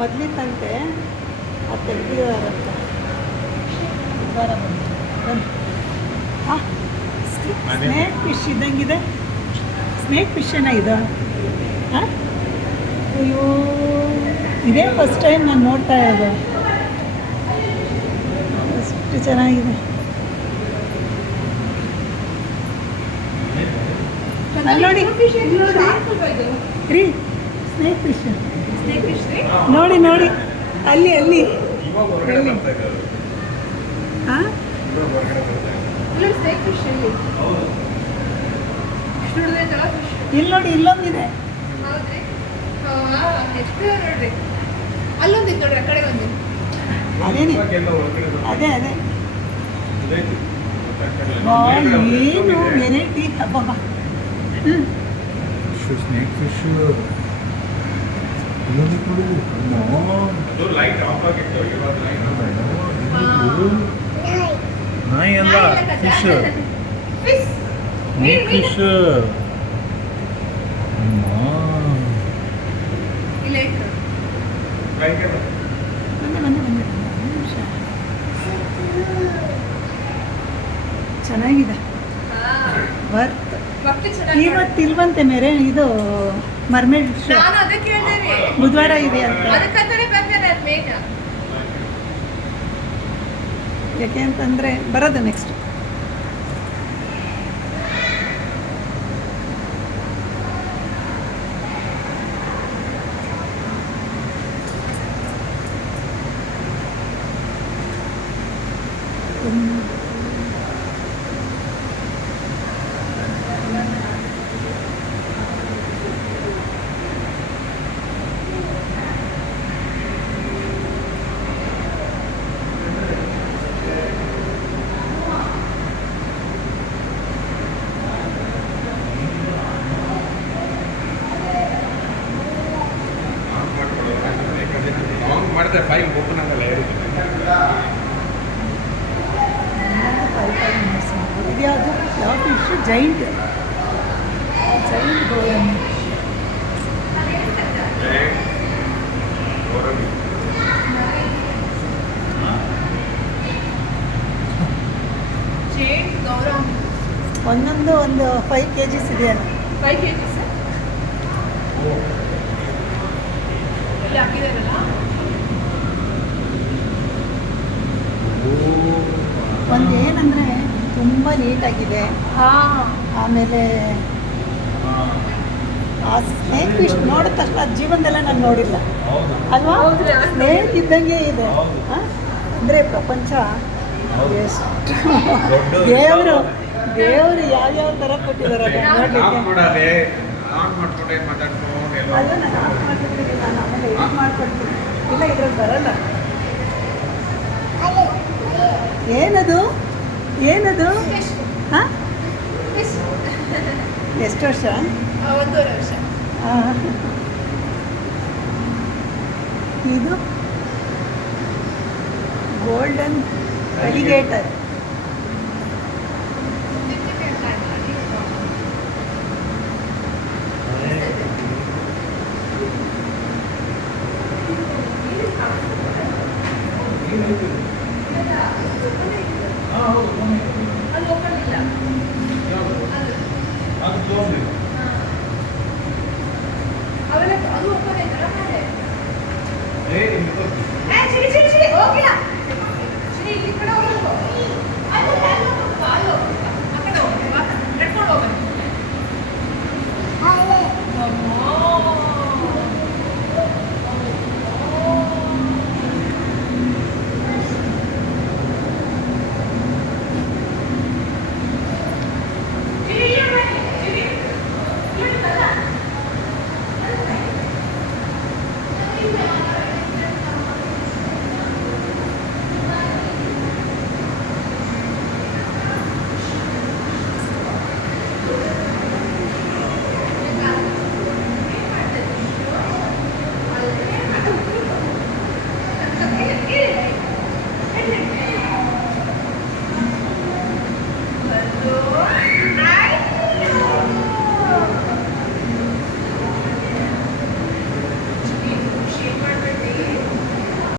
ಮೊದಲಿತ್ತಂತೆ ಅದು ತೆಗ್ದಿದಾರಂತ. ಬರ ಬನ್ನಿ. ಹಾಂ, ಸ್ನೇಕ್ ಫಿಶ್ ಇದ್ದಂಗಿದೆ. ಸ್ನೇಕ್ ಫಿಶ್ ಇದು? ಹಾಂ, ಅಯ್ಯೋ, ಇದೇ ಫಸ್ಟ್ ಟೈಮ್ ನಾನು ನೋಡ್ತಾ ಇರೋದು. ಎಷ್ಟು ಚೆನ್ನಾಗಿದೆ. ಅಲ್ಲಿ ನೋಡಿ ರೀ, ಸ್ನೇಕ್ ಫಿಶ್ ನೋಡಿ ನೋಡಿ, ಅಲ್ಲಿ ಅಲ್ಲಿ ಹಾಂ, ಇಲ್ಲಿ ನೋಡಿ, ಇಲ್ಲೊಂದಿದೆ. ಅದೇನೇ, ಅದೇ ಅದೇ ಏನು ವೆರೈಟಿ. ಹಬ್ಬ. ಸ್ನೇಕ್ ಫಿಶ್ ನಾಯಿ ಅಲ್ಲ, ಫಿಶ್, ಸ್ನೇಕ್ ಫಿಶ್. ಚೆನ್ನಾಗಿದೆ. ವರ್ತ್. ಇವತ್ತಿಲ್ವಂತೆ ಮೇರೆ ಇದು ಮರ್ಮೇಡ್ ಶೋ. ಬುಧವಾರ ಇದೆ ಅಂತ. ಯಾಕೆ ಅಂತಂದರೆ ಬರೋದು ನೆಕ್ಸ್ಟ್. ಮಾಡಿದೆ ಫೈಲ್ ಓಪನ್ ಆಗಲ್ಲ. ಇದು ಯಾವುದು? ಯಾವ ಫಿಶ್? ಜೈಂಟ್ ಗೋರಮಿ. ಒಂದೊಂದು ಒಂದು 5 kgs ಇದೆಯಲ್ಲ. 5 kgs ಹಾಕಿದಾರಲ್ಲ. ಒಂದು ಏನಂದರೆ ತುಂಬ ನೀಟಾಗಿದೆ. ಆಮೇಲೆ ಆ ಸ್ನೇಕ್ ಫಿಶ್ ನೋಡಿದ ತಕ್ಷಣ ಅದು ಜೀವನದಲ್ಲೇ ನಾನು ನೋಡಿಲ್ಲ ಅಲ್ವಾ? ಸ್ನೇಕ್ ಇದ್ದಂಗೆ ಇದೆ. ಅಂದರೆ ಪ್ರಪಂಚ ಎಷ್ಟು ದೇವರು ಯಾವ್ಯಾವ ಥರ ಕೊಟ್ಟಿದ್ದಾರೆ ನೋಡಲಿಕ್ಕೆ. ಅದು ನಾನು ಆಫ್ ಮಾಡ್ಕೊಡ್ತೀನಿ, ನಾನು ಆಮೇಲೆ ಎಡಿಟ್ ಮಾಡ್ಕೊಡ್ತೀನಿ. ಇಲ್ಲ, ಇದ್ರಲ್ಲಿ ಬರಲ್ಲ. ಏನದು ಏನದು? ಹಾಂ, ಎಷ್ಟು ವರ್ಷ? 1.5 ವರ್ಷ. ಇದು ಗೋಲ್ಡನ್ ಅಲಿಗೇಟರ್.